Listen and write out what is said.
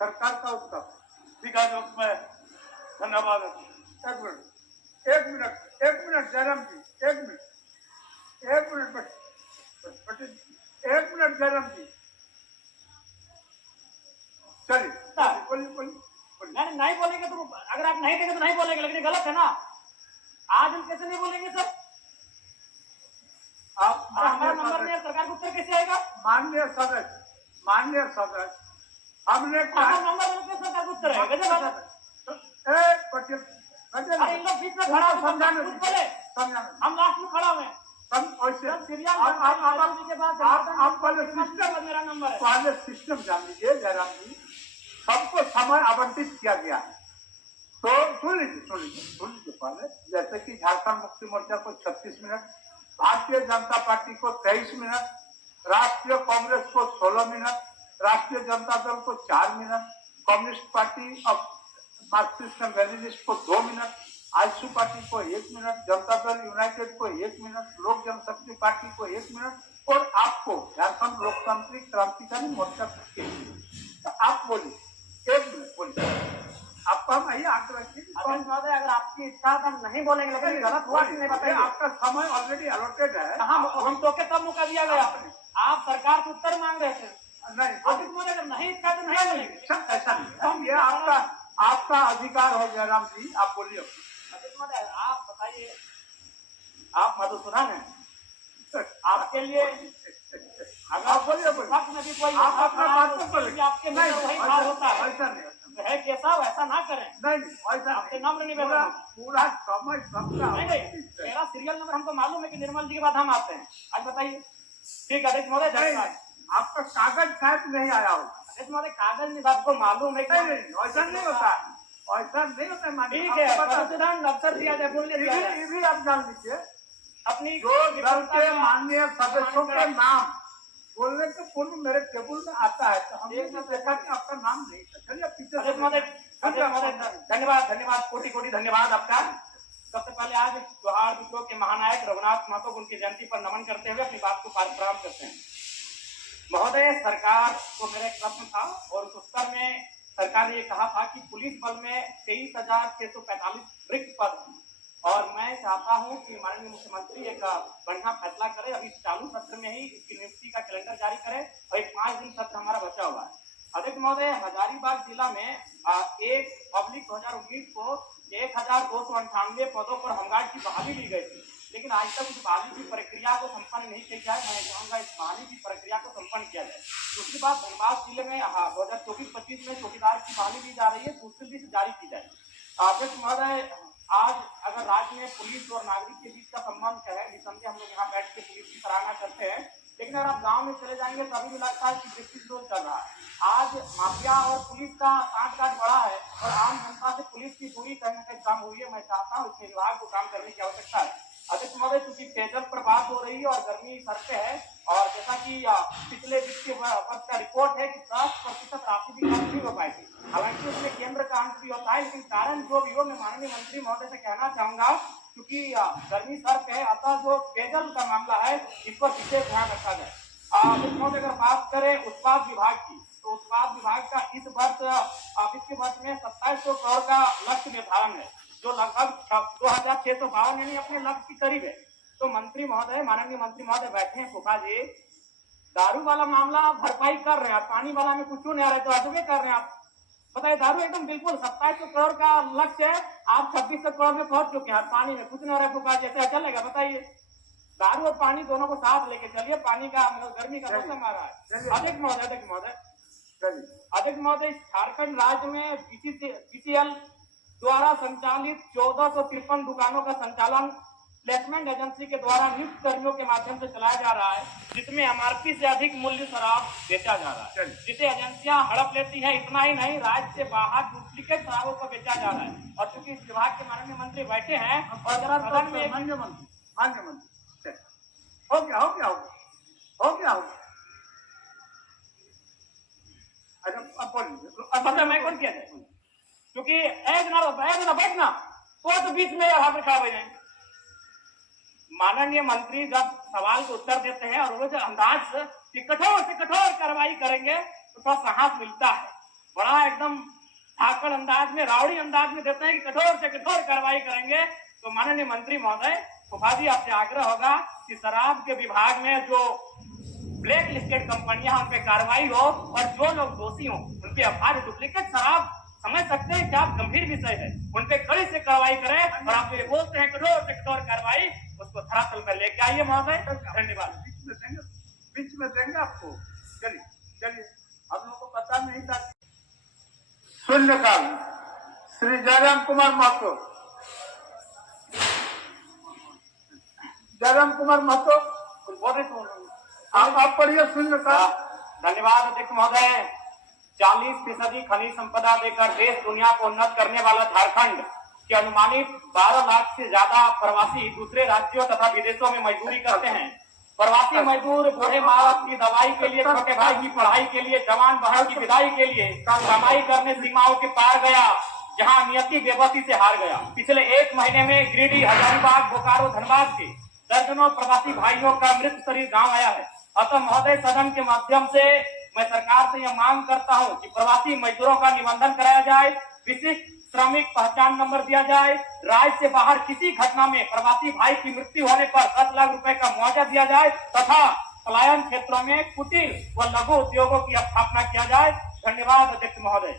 सरकार का उत्तर। ठीक है, तो मैं धन्यवाद। एक मिनट जयराम जी, एक मिनट बस, एक मिनट जयराम जी, चलिए बोलिए। नहीं बोलेंगे तो अगर आप नहीं देंगे तो नहीं बोलेंगे, लेकिन गलत है ना। आज हम कैसे नहीं बोलेंगे सर? आप हमारा नंबर नहीं है, सरकार को उत्तर कैसे आएगा? माननीय सदस्य हमने सरकार को उत्तर है। इन लोग बीच में खड़ा हो, समझाने हम लास्ट में खड़ा हुए। आप पहले सिस्टम जान लीजिए जयराम जी। सबको समय आवंटित किया गया है, तो सुन लीजिए पहले। जैसे कि झारखंड मुक्ति मोर्चा को 36 मिनट, भारतीय जनता पार्टी को 23 मिनट, राष्ट्रीय कांग्रेस को 16 मिनट, राष्ट्रीय जनता दल को 4 मिनट, कम्युनिस्ट पार्टी अब मार्क्सिस्ट लेनिनिस्ट को 2 मिनट, आजसू पार्टी को 1 मिनट, जनता दल यूनाइटेड को 1 मिनट, लोक जनशक्ति पार्टी को 1 मिनट, और आपको झारखंड लोकतांत्रिक क्रांतिकारी मोर्चा को 1 मिनट। तो आप बोलिए, 1 मिनट बोलिए। आपको हम यही आग्रह महोदय, अगर आपकी इच्छा तो हम नहीं बोलेंगे, लेकिन गलत हुआ कि नहीं बताइए। आपका समय ऑलरेडी अलॉटेड है। हम तो कब मौका दिया गया? आप सरकार से उत्तर मांग रहे थे। नहीं, अगर नहीं इच्छा तो नहीं बोलेंगे। ऐसा नहीं, ये आपका अधिकार है जयराम जी, आप बोलिए। आप बताइए, आप मधुसूदन हैं, आपके लिए आप बोलिए में भी कोई आप अपना बात तो बोलिए। आपके नहीं वही हाल होता है। ऐसा नहीं है कैसा वैसा ना करें। नहीं, ऐसा आपसे नम्र निवेदन। पूरा समय सबका मेरा सीरियल नंबर हमको मालूम है कि निर्मल जी के बाद हम आते हैं। आज बताइए। ठीक है अध्यक्ष महोदय, धन्यवाद। आपका कागज शायद नहीं आया होगा। अध्यक्ष महोदय, कागज में आपको मालूम है? नहीं, ऐसा नहीं होता, ऐसा नहीं होता। ठीक है, मधुसूदन अवसर दिया जाए, बोलने दिया जाए। ये भी आप जान लीजिए, अपनी जो दल के माननीय सदस्यों के नाम बोलने के पूर्व मेरे टेबल में आता है, तो हमने देखा कि आपका नाम नहीं था। चलिए पीछे। धन्यवाद, कोटि धन्यवाद आपका। सबसे पहले आज त्योहार विद्रोह के महानायक रघुनाथ महतो को उनकी जयंती पर नमन करते हुए अपनी बात को प्रारंभ करते हैं। महोदय, सरकार को मेरा एक प्रश्न था और उस उत्तर में सरकार ने ये कहा था कि पुलिस बल में 23,645 रिक्त पद, और मैं चाहता हूं कि माननीय मुख्यमंत्री एक बढ़िया फैसला करे, अभी चालू सत्र में ही इसकी नियुक्ति का कैलेंडर जारी करे, और एक 5 दिन सत्र हमारा बचा हुआ है। अध्यक्ष महोदय, हजारीबाग जिला में 1/2019 को 1,298 पदों पर होमगार्ड की बहाली ली गई थी, लेकिन आज तक उस बहाली की प्रक्रिया को संपन्न नहीं किया जाए। मैं चाहूंगा इस बहाली की प्रक्रिया को संपन्न किया जाए। दूसरी बात, धनबाद जिले में 2024-25 में चौकीदार की बहाली दी जा रही है, दूसरी लिस्ट जारी की जाए। अध्यक्ष महोदय, आज अगर राज्य में पुलिस और नागरिक के बीच का संबंध है, निसंदेह हम लोग यहाँ बैठ के पुलिस की सराहना करते हैं, लेकिन अगर आप गांव में चले जाएंगे तो अभी भी लगता है कि ब्रिटिश रोल चल रहा है। आज माफिया और पुलिस का कांट बढ़ा है और आम जनता से पुलिस की दूरी कहीं न कहीं कम हुई है। मैं चाहता हूँ इसमें विभाग को काम करने की आवश्यकता है। अध्यक्ष महोदय, चूंकि पेयजल पर बात हो रही है और गर्मी सर पे है, और जैसा कि पिछले वित्तीय वर्ष का रिपोर्ट है कि 10% राशि भी खर्च नहीं हो पाएगी। हालांकि उसमें केंद्र का अंश भी होता है, लेकिन कारण जो भी हो, मैं माननीय मंत्री महोदय से कहना चाहूंगा, क्योंकि गर्मी सर पे है, अतः जो पेयजल का मामला है इस पर विशेष ध्यान रखा जाए। महोदय, अगर बात करें उत्पाद विभाग की, तो उत्पाद विभाग का इस वर्ष वित्तीय वर्ष में 2700 करोड़ का लक्ष्य निर्धारण है, जो लगभग 2,652 यानी अपने लक्ष्य के करीब है। तो मंत्री महोदय, माननीय मंत्री महोदय बैठे हैं, फूफा जी, दारू वाला मामला भरपाई कर रहे हैं, पानी वाला में कुछ नहीं आ रहा है, तो अजूबे कर रहे हैं आप। बताइए, दारू एकदम बिल्कुल 2700 करोड़ का लक्ष्य है, आप 2600 करोड़ में पहुंच चुके हैं, पानी में कुछ नहीं आ रहा है। फूफा जी, ऐसा चलेगा? बताइए। दारू और पानी दोनों को साथ लेके चलिए, पानी का गर्मी का मौसम आ रहा है। अध्यक्ष महोदय, झारखंड राज्य में बीसीएल द्वारा संचालित 1453 दुकानों का संचालन प्लेसमेंट एजेंसी के द्वारा नियुक्त कर्मियों के माध्यम से चलाया जा रहा है, जिसमें एमआरपी से अधिक मूल्य शराब बेचा जा रहा है, जिसे एजेंसियां हड़प लेती हैं। इतना ही नहीं, राज्य से बाहर डुप्लीकेट शराबों को बेचा जा रहा है। और चूंकि इस विभाग के माननीय मंत्री बैठे हैं और जरा सदन में माननीय मंत्री हो गया। अच्छा, मैं कौन किया जाए, क्योंकि बैठना तो बीच में यहाँ खड़ा हो जाए। माननीय मंत्री जब सवाल को उत्तर देते हैं और वो अंदाज से कठोर कार्रवाई करेंगे तो थोड़ा साहस मिलता है। बड़ा एकदम अपने रावड़ी अंदाज में देते हैं कि कठोर से कठोर कार्रवाई करेंगे। तो माननीय मंत्री महोदय, फूफा जी आपसे आग्रह होगा कि शराब के विभाग में जो ब्लैक लिस्टेड कंपनियां उन पे कार्रवाई हो और जो लोग दोषी हो उन पे एफआईआर, डुप्लीकेट शराब समझ सकते हैं क्या गंभीर विषय है, उन पे कड़ी से कार्रवाई करें। और आप ये बोलते हैं कठोर से कठोर कार्रवाई, उसको धरातल पर लेके आइए महोदय। धन्यवाद। बीच में देंगे आपको। चलिए चलिए, हम लोग को पता नहीं था। शून्यकाल श्री जयराम कुमार महतो। जयराम कुमार महतो आप पढ़िए शून्यकाल। धन्यवाद अध्यक्ष महोदय। 40% खनिज संपदा देकर देश दुनिया को उन्नत करने वाला झारखंड के अनुमानित 12 लाख से ज्यादा प्रवासी दूसरे राज्यों तथा विदेशों में मजदूरी करते हैं। प्रवासी मजदूर बूढ़े माँ बाप की दवाई के लिए, छोटे भाई की पढ़ाई के लिए, जवान बहन की विदाई के लिए कमाई करने सीमाओं के पार गया, जहां नियति बेबसी से हार गया। पिछले 1 महीने में गिरिडीह, हजारीबाग, बोकारो, धनबाद के दर्जनों प्रवासी भाइयों का मृत शरीर गांव आया है। अतः महोदय, सदन के माध्यम से मैं सरकार से यह मांग करता हूं कि प्रवासी मजदूरों का निबंधन कराया जाए, विशिष्ट श्रमिक पहचान नंबर दिया जाए, राज्य से बाहर किसी घटना में प्रवासी भाई की मृत्यु होने पर 10 लाख रुपए का मुआवजा दिया जाए तथा पलायन क्षेत्रों में कुटीर व लघु उद्योगों की स्थापना किया जाए। धन्यवाद अध्यक्ष महोदय।